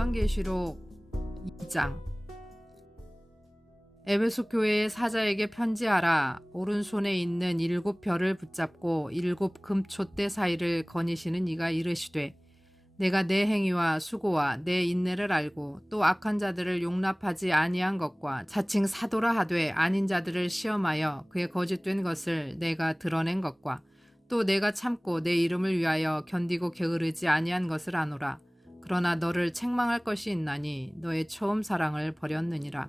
요한계시록 2장. 에베소 교회의 사자에게 편지하라. 오른손에 있는 7 별을 붙잡고 7 금촛대 사이를 거니시는 이가 이르시되, 내가 내 행위와 수고와 내 인내를 알고 또 악한 자들을 용납하지 아니한 것과 자칭 사도라 하되 아닌 자들을 시험하여 그의 거짓된 것을 내가 드러낸 것과 또 내가 참고 내 이름을 위하여 견디고 게으르지 아니한 것을 아노라. 그러나 너를 책망할 것이 있나니 너의 처음 사랑을 버렸느니라.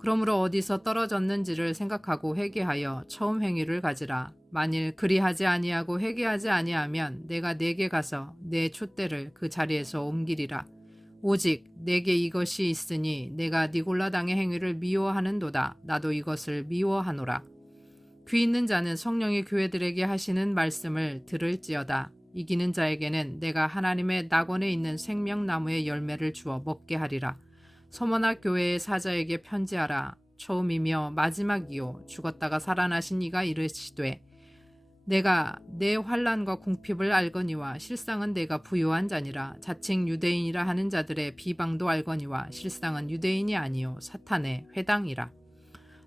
그러므로 어디서 떨어졌는지를 생각하고 회개하여 처음 행위를 가지라. 만일 그리하지 아니하고 회개하지 아니하면 내가 네게 가서 내 촛대를 그 자리에서 옮기리라. 오직 내게 이것이 있으니 내가 니골라 당의 행위를 미워하는도다. 나도 이것을 미워하노라. 귀 있는 자는 성령이 교회들에게 하시는 말씀을 들을지어다. 이기는 자에게는 내가 하나님의 낙원에 있는 생명나무의 열매를 주어 먹게 하리라. 서머나 교회의 사자에게 편지하라. 처음이며 마지막이요 죽었다가 살아나신 이가 이르시되, 내가 내 환난과 궁핍을 알거니와 실상은 내가 부요한 자니라. 자칭 유대인이라 하는 자들의 비방도 알거니와 실상은 유대인이 아니요 사탄의 회당이라.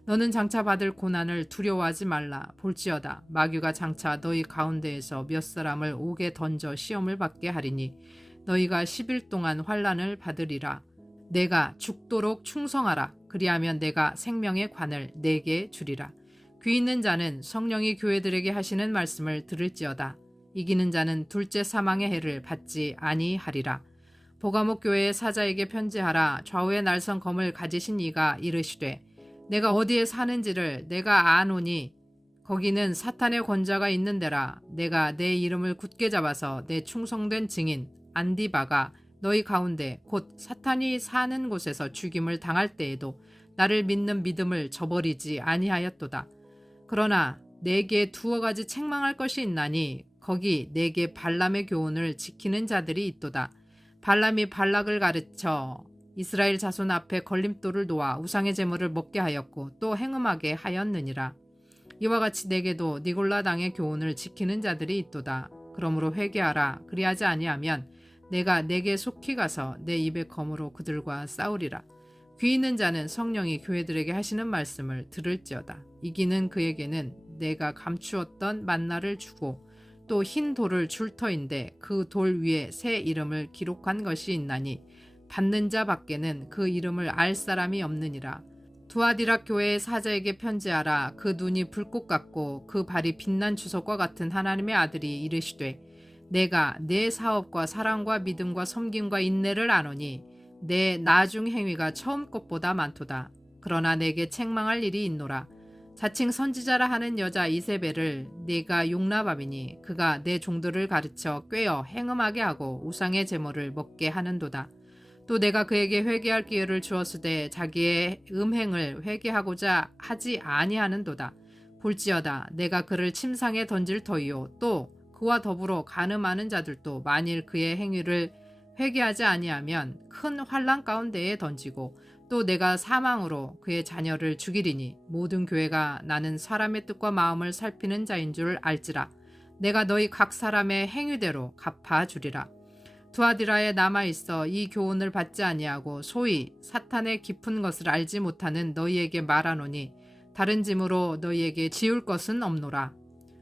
너는 장차 받을 고난을 두려워하지 말라. 볼지어다 마귀가 장차 너희 가운데에서 몇 사람을 옥에 던져 시험을 받게 하리니 너희가 10일 동안 환난을 받으리라. 내가 죽도록 충성하라. 그리하면 내가 생명의 관을 내게 주리라. 귀 있는 자는 성령이 교회들에게 하시는 말씀을 들을지어다. 이기는 자는 둘째 사망의 해를 받지 아니하리라. 보가목 교회의 사자에게 편지하라. 좌우에 날선 검을 가지신 이가 이르시되, 내가 어디에 사는지를 내가 아노니 거기는 사탄의 권자가 있는 데라. 내가 내 이름을 굳게 잡아서 내 충성된 증인 안디바가 너희 가운데 곧 사탄이 사는 곳에서 죽임을 당할 때에도 나를 믿는 믿음을 저버리지 아니하였도다. 그러나 내게 2가지 책망할 것이 있나니 거기 내게 발람의 교훈을 지키는 자들이 있도다. 발람이 발락을 가르쳐 이스라엘 자손 앞에 걸림돌을 놓아 우상의 제물을 먹게 하였고 또 행음하게 하였느니라. 이와 같이 내게도 니골라 당의 교훈을 지키는 자들이 있도다. 그러므로 회개하라. 그리하지 아니하면 내가 내게 속히 가서 내 입의 검으로 그들과 싸우리라. 귀 있는 자는 성령이 교회들에게 하시는 말씀을 들을지어다. 이기는 그에게는 내가 감추었던 만나를 주고 또 흰 돌을 줄 터인데 그 돌 위에 새 이름을 기록한 것이 있나니 받는 자 밖에는 그 이름을 알 사람이 없느니라. 두아디라 교회의 사자에게 편지하라. 그 눈이 불꽃 같고 그 발이 빛난 주석과 같은 하나님의 아들이 이르시되, 내가 내 사업과 사랑과 믿음과 섬김과 인내를 아노니 내 나중 행위가 처음 것보다 많도다. 그러나 내게 책망할 일이 있노라. 자칭 선지자라 하는 여자 이세벨을 네가 용납함이니 그가 내 종들을 가르쳐 꾀어 행음하게 하고 우상의 제물을 먹게 하는도다. 또 내가 그에게 회개할 기회를 주었으되 자기의 음행을 회개하고자 하지 아니하는도다. 볼지어다 내가 그를 침상에 던질 터이요 또 그와 더불어 간음하는 자들도 만일 그의 행위를 회개하지 아니하면 큰 환난 가운데에 던지고 또 내가 사망으로 그의 자녀를 죽이리니 모든 교회가 나는 사람의 뜻과 마음을 살피는 자인 줄 알지라. 내가 너희 각 사람의 행위대로 갚아주리라. 두아디라에 남아있어 이 교훈을 받지 아니하고 소위 사탄의 깊은 것을 알지 못하는 너희에게 말하노니 다른 짐으로 너희에게 지울 것은 없노라.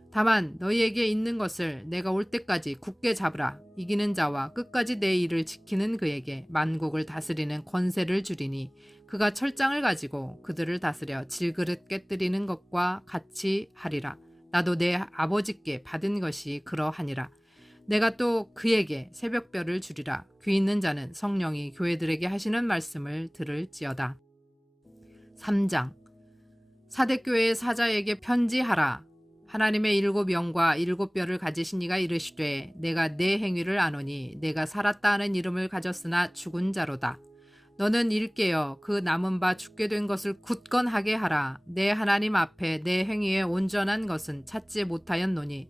다만 너희에게 있는 것을 내가 올 때까지 굳게 잡으라. 이기는 자와 끝까지 내 일을 지키는 그에게 만국을 다스리는 권세를 주리니 그가 철장을 가지고 그들을 다스려 질그릇 깨뜨리는 것과 같이 하리라. 나도 내 아버지께 받은 것이 그러하니라. 내가 또 그에게 새벽별을 주리라. 귀 있는 자는 성령이 교회들에게 하시는 말씀을 들을지어다. 3장. 사대교회의 사자에게 편지하라. 하나님의 7영과 7별을 가지신 이가 이르시되, 내가 내 행위를 아노니 내가 살았다 하는 이름을 가졌으나 죽은 자로다. 너는 일깨어 그 남은 바 죽게 된 것을 굳건하게 하라. 내 하나님 앞에 내 행위의 온전한 것은 찾지 못하였노니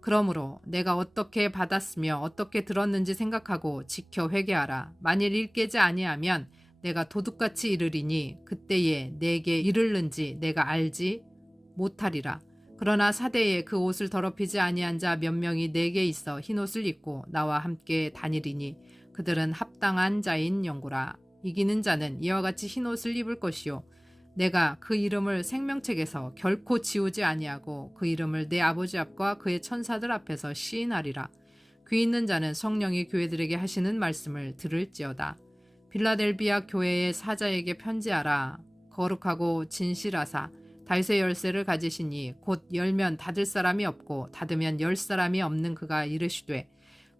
그러므로 내가 어떻게 받았으며 어떻게 들었는지 생각하고 지켜 회개하라. 만일 일깨지 아니하면 내가 도둑같이 이르리니 그때에 내게 이르는지 내가 알지 못하리라. 그러나 사대에 그 옷을 더럽히지 아니한 자 몇 명이 내게 있어 흰옷을 입고 나와 함께 다니리니 그들은 합당한 자인 영구라. 이기는 자는 이와 같이 흰옷을 입을 것이요 내가 그 이름을 생명책에서 결코 지우지 아니하고 그 이름을 내 아버지 앞과 그의 천사들 앞에서 시인하리라. 귀 있는 자는 성령이 교회들에게 하시는 말씀을 들을지어다. 빌라델비아 교회의 사자에게 편지하라. 거룩하고 진실하사 다윗의 열쇠를 가지시니 곧 열면 닫을 사람이 없고 닫으면 열 사람이 없는 그가 이르시되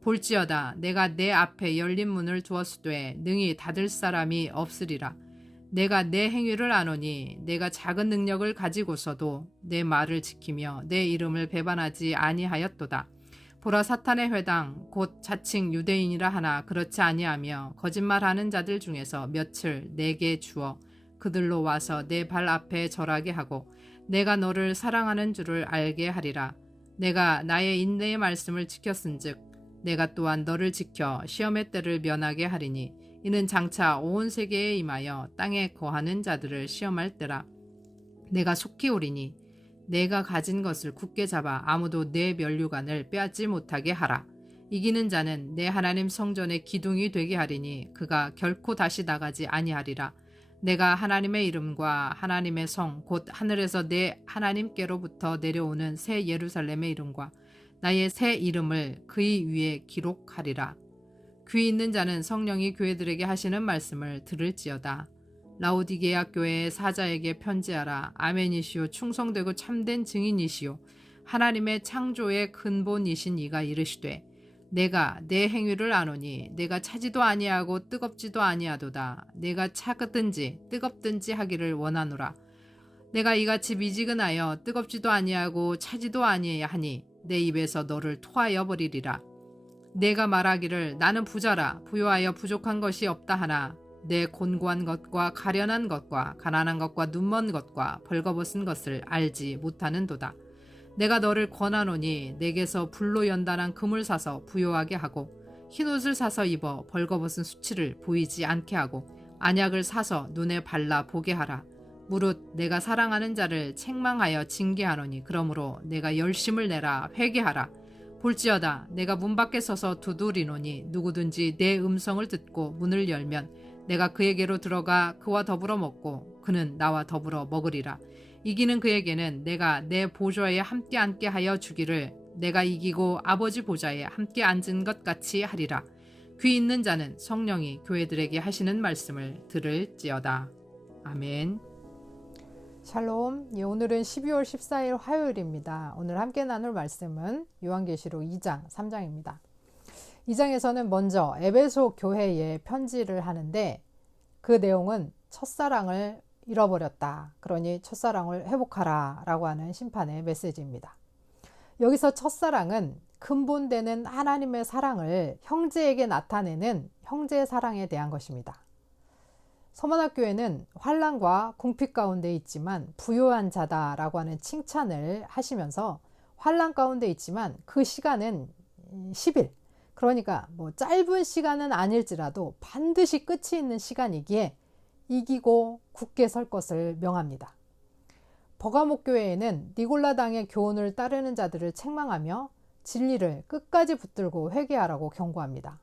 볼지어다 내가 내 앞에 열린 문을 두었으되 능히 닫을 사람이 없으리라. 내가 내 행위를 아노니 내가 작은 능력을 가지고서도 내 말을 지키며 내 이름을 배반하지 아니하였도다. 보라 사탄의 회당 곧 자칭 유대인이라 하나 그렇지 아니하며 거짓말하는 자들 중에서 몇을 내게 주어 그들로 와서 내 발 앞에 절하게 하고 내가 너를 사랑하는 줄을 알게 하리라. 내가 나의 인내의 말씀을 지켰은즉 내가 또한 너를 지켜 시험의 때를 면하게 하리니 이는 장차 온 세계에 임하여 땅에 거하는 자들을 시험할 때라. 내가 속히 오리니 내가 가진 것을 굳게 잡아 아무도 내 면류관을 빼앗지 못하게 하라. 이기는 자는 내 하나님 성전의 기둥이 되게 하리니 그가 결코 다시 나가지 아니하리라. 내가 하나님의 이름과 하나님의 성 곧 하늘에서 내 하나님께로부터 내려오는 새 예루살렘의 이름과 나의 새 이름을 그의 위에 기록하리라. 귀 있는 자는 성령이 교회들에게 하시는 말씀을 들을지어다. 라오디게아 교회의 사자에게 편지하라. 아멘이시오 충성되고 참된 증인이시오 하나님의 창조의 근본이신 이가 이르시되 내가 내 행위를 아노니 내가 차지도 아니하고 뜨겁지도 아니하도다. 내가 차든지 뜨겁든지 하기를 원하노라. 내가 이같이 미지근하여 뜨겁지도 아니하고 차지도 아니하니 내 입에서 너를 토하여 버리리라. 내가 말하기를 나는 부자라 부유하여 부족한 것이 없다 하나 내 곤고한 것과 가련한 것과 가난한 것과 눈먼 것과 벌거벗은 것을 알지 못하는도다. 내가 너를 권하노니 내게서 불로 연단한 금을 사서 부요하게 하고 흰옷을 사서 입어 벌거벗은 수치를 보이지 않게 하고 안약을 사서 눈에 발라 보게 하라. 무릇 내가 사랑하는 자를 책망하여 징계하노니 그러므로 내가 열심을 내라 회개하라. 볼지어다 내가 문 밖에 서서 두드리노니 누구든지 내 음성을 듣고 문을 열면 내가 그에게로 들어가 그와 더불어 먹고 그는 나와 더불어 먹으리라. 이기는 그에게는 내가 내 보좌에 함께 앉게 하여 주기를 내가 이기고 아버지 보좌에 함께 앉은 것 같이 하리라. 귀 있는 자는 성령이 교회들에게 하시는 말씀을 들을지어다. 아멘. 샬롬. 오늘은 12월 14일 화요일입니다. 오늘 함께 나눌 말씀은 요한계시록 2장 3장입니다. 2장에서는 먼저 에베소 교회에 편지를 하는데 그 내용은 첫사랑을 잃어버렸다. 그러니 첫사랑을 회복하라 라고 하는 심판의 메시지입니다. 여기서 첫사랑은 근본되는 하나님의 사랑을 형제에게 나타내는 형제의 사랑에 대한 것입니다. 서문학교회는 환난과 궁핍 가운데 있지만 부요한 자다라고 하는 칭찬을 하시면서 환난 가운데 있지만 그 시간은 10일, 그러니까 짧은 시간은 아닐지라도 반드시 끝이 있는 시간이기에 이기고 굳게 설 것을 명합니다. 버가목 교회에는 니골라당의 교훈을 따르는 자들을 책망하며 진리를 끝까지 붙들고 회개하라고 경고합니다.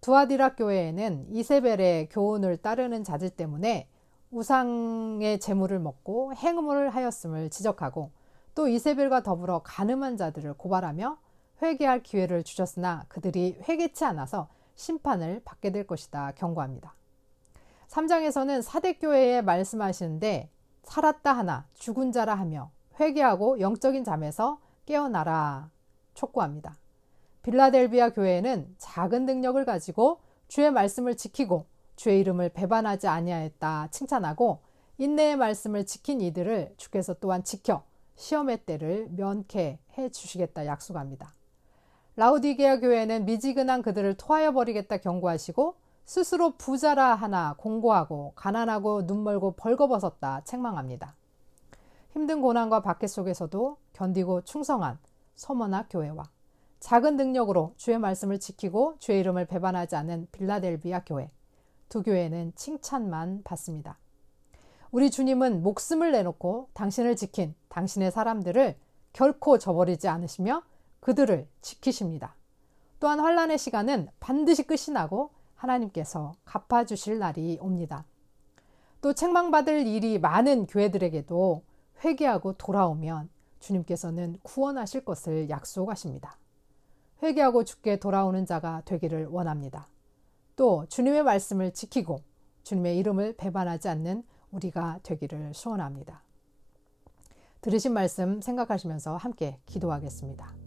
두아디라 교회에는 이세벨의 교훈을 따르는 자들 때문에 우상의 재물을 먹고 행음을 하였음을 지적하고 또 이세벨과 더불어 간음한 자들을 고발하며 회개할 기회를 주셨으나 그들이 회개치 않아서 심판을 받게 될 것이다 경고합니다. 3장에서는 사대교회에 말씀하시는데 살았다 하나 죽은 자라 하며 회개하고 영적인 잠에서 깨어나라 촉구합니다. 빌라델비아 교회는 작은 능력을 가지고 주의 말씀을 지키고 주의 이름을 배반하지 아니하였다 칭찬하고 인내의 말씀을 지킨 이들을 주께서 또한 지켜 시험의 때를 면케해 주시겠다 약속합니다. 라오디게아 교회는 미지근한 그들을 토하여 버리겠다 경고하시고 스스로 부자라 하나 공고하고 가난하고 눈멀고 벌거벗었다 책망합니다. 힘든 고난과 박해 속에서도 견디고 충성한 서머나 교회와 작은 능력으로 주의 말씀을 지키고 주의 이름을 배반하지 않은 빌라델비아 교회, 두 교회는 칭찬만 받습니다. 우리 주님은 목숨을 내놓고 당신을 지킨 당신의 사람들을 결코 저버리지 않으시며 그들을 지키십니다. 또한 환란의 시간은 반드시 끝이 나고 하나님께서 갚아주실 날이 옵니다. 또 책망받을 일이 많은 교회들에게도 회개하고 돌아오면 주님께서는 구원하실 것을 약속하십니다. 회개하고 주께 돌아오는 자가 되기를 원합니다. 또 주님의 말씀을 지키고 주님의 이름을 배반하지 않는 우리가 되기를 소원합니다. 들으신 말씀 생각하시면서 함께 기도하겠습니다.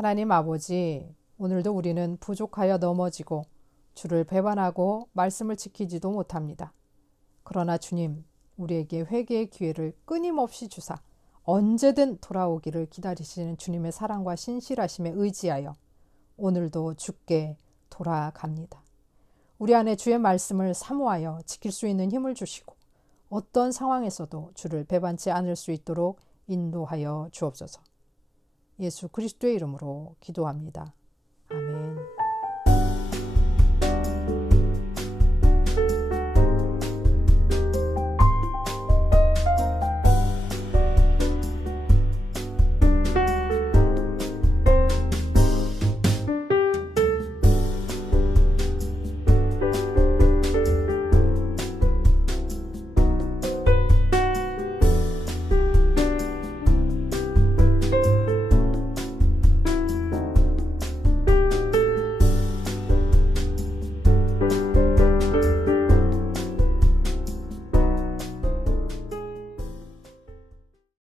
하나님 아버지, 오늘도 우리는 부족하여 넘어지고 주를 배반하고 말씀을 지키지도 못합니다. 그러나 주님, 우리에게 회개의 기회를 끊임없이 주사 언제든 돌아오기를 기다리시는 주님의 사랑과 신실하심에 의지하여 오늘도 주께 돌아갑니다. 우리 안에 주의 말씀을 사모하여 지킬 수 있는 힘을 주시고 어떤 상황에서도 주를 배반치 않을 수 있도록 인도하여 주옵소서. 예수 그리스도의 이름으로 기도합니다.